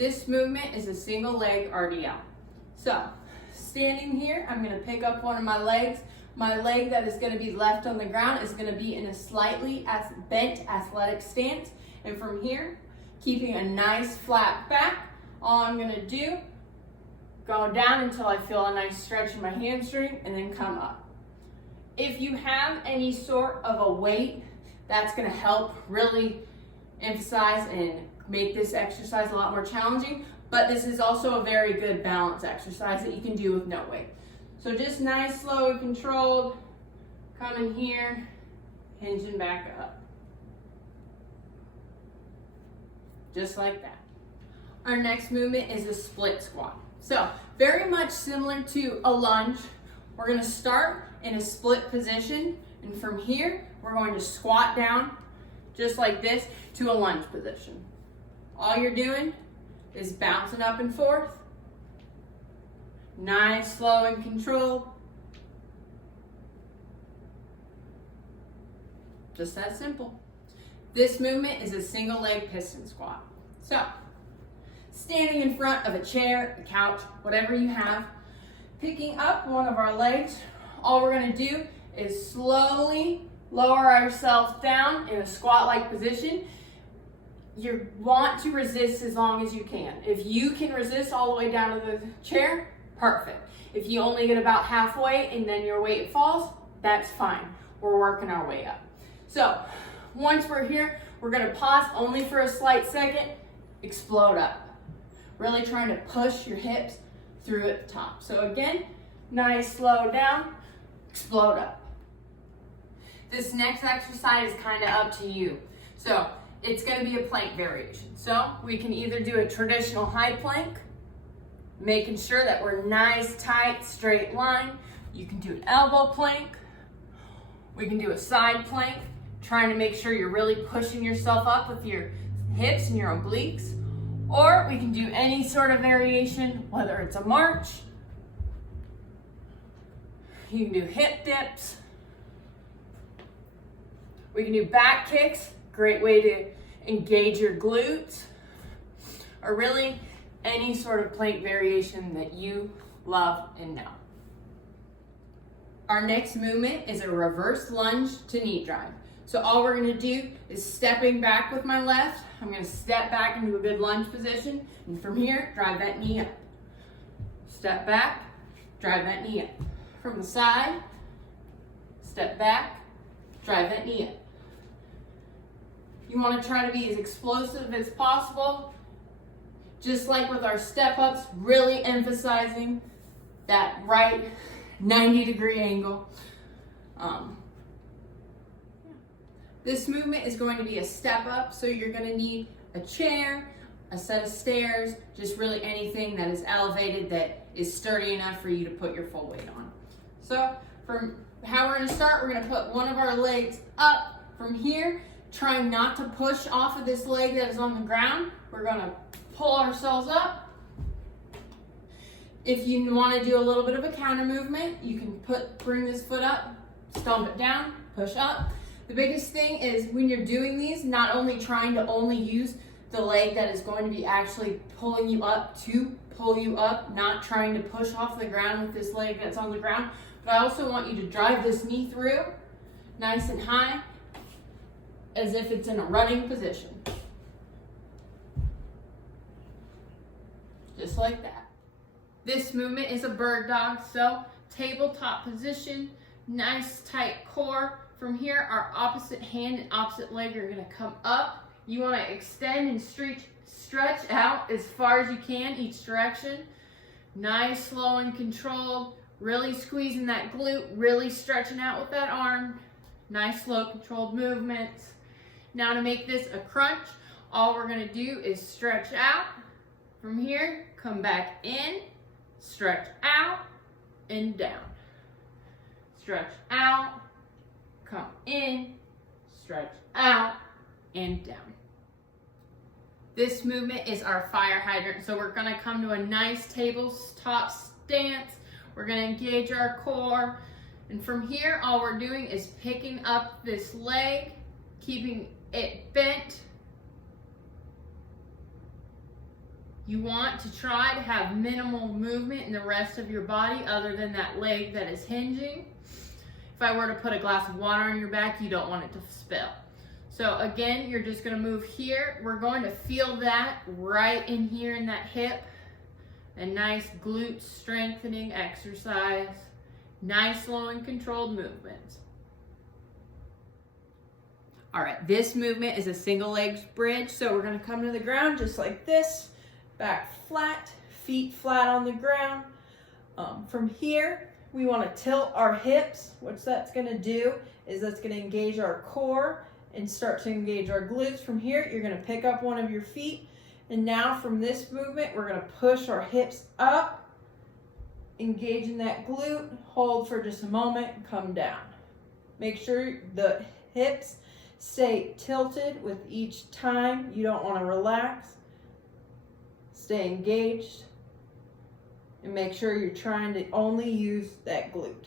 This movement is a single leg RDL. So, standing here, I'm gonna pick up one of my legs. My leg that is gonna be left on the ground is gonna be in a slightly bent athletic stance. And from here, keeping a nice flat back, all I'm gonna do, go down until I feel a nice stretch in my hamstring and then come up. If you have any sort of a weight, that's gonna help really emphasize and make this exercise a lot more challenging, but this is also a very good balance exercise that you can do with no weight. So just nice, slow, and controlled, coming here, hinging back up. Just like that. Our next movement is a split squat. So very much similar to a lunge. We're gonna start in a split position, and from here, we're going to squat down just like this to a lunge position. All you're doing is bouncing up and forth. Nice, slow, and controlled. Just that simple. This movement is a single leg piston squat. So, standing in front of a chair, a couch, whatever you have, picking up one of our legs, all we're gonna do is slowly lower ourselves down in a squat-like position. You want to resist as long as you can. If you can resist all the way down to the chair, perfect. If you only get about halfway and then your weight falls, that's fine. We're working our way up. So once we're here, we're gonna pause only for a slight second, explode up. Really trying to push your hips through at the top. So again, nice, slow down, explode up. This next exercise is kind of up to you. So it's gonna be a plank variation. So we can either do a traditional high plank, making sure that we're nice, tight, straight line. You can do an elbow plank. We can do a side plank, trying to make sure you're really pushing yourself up with your hips and your obliques. Or we can do any sort of variation, whether it's a march, you can do hip dips, we can do back kicks, great way to engage your glutes, or really any sort of plank variation that you love and know. Our next movement is a reverse lunge to knee drive. So all we're gonna do is stepping back with my left. I'm gonna step back into a good lunge position, and from here, drive that knee up. Step back, drive that knee up. From the side, step back, drive that knee up. You wanna try to be as explosive as possible, just like with our step ups, really emphasizing that right 90-degree angle. This movement is going to be a step up, so you're gonna need a chair, a set of stairs, just really anything that is elevated that is sturdy enough for you to put your full weight on. So from how we're gonna start, we're gonna put one of our legs up. From here, trying not to push off of this leg that is on the ground, we're gonna pull ourselves up. If you wanna do a little bit of a counter movement, you can bring this foot up, stomp it down, push up. The biggest thing is when you're doing these, not only trying to only use the leg that is going to be actually pulling you up to pull you up, not trying to push off the ground with this leg that's on the ground, but I also want you to drive this knee through nice and high as if it's in a running position. Just like that. This movement is a bird dog, so tabletop position, nice tight core. From here, our opposite hand and opposite leg are gonna come up. You wanna extend and stretch out as far as you can each direction. Nice, slow, and controlled. Really squeezing that glute, really stretching out with that arm. Nice, slow, controlled movements. Now to make this a crunch, all we're gonna do is stretch out. From here, come back in, stretch out, and down. Stretch out, come in, stretch out, and down. This movement is our fire hydrant. So we're gonna come to a nice tabletop stance. We're gonna engage our core. And from here, all we're doing is picking up this leg, keeping it bent. You want to try to have minimal movement in the rest of your body other than that leg that is hinging. If I were to put a glass of water on your back, you don't want it to spill. So again, you're just gonna move here. We're going to feel that right in here in that hip. A nice glute strengthening exercise. Nice, slow, and controlled movements. All right, this movement is a single leg bridge. So we're gonna come to the ground just like this. Back flat, feet flat on the ground. From here, we want to tilt our hips. What that's going to do is that's going to engage our core and start to engage our glutes. From here, you're going to pick up one of your feet. And now from this movement, we're going to push our hips up, engaging that glute, hold for just a moment, and come down. Make sure the hips stay tilted with each time. You don't want to relax. Stay engaged and make sure you're trying to only use that glute.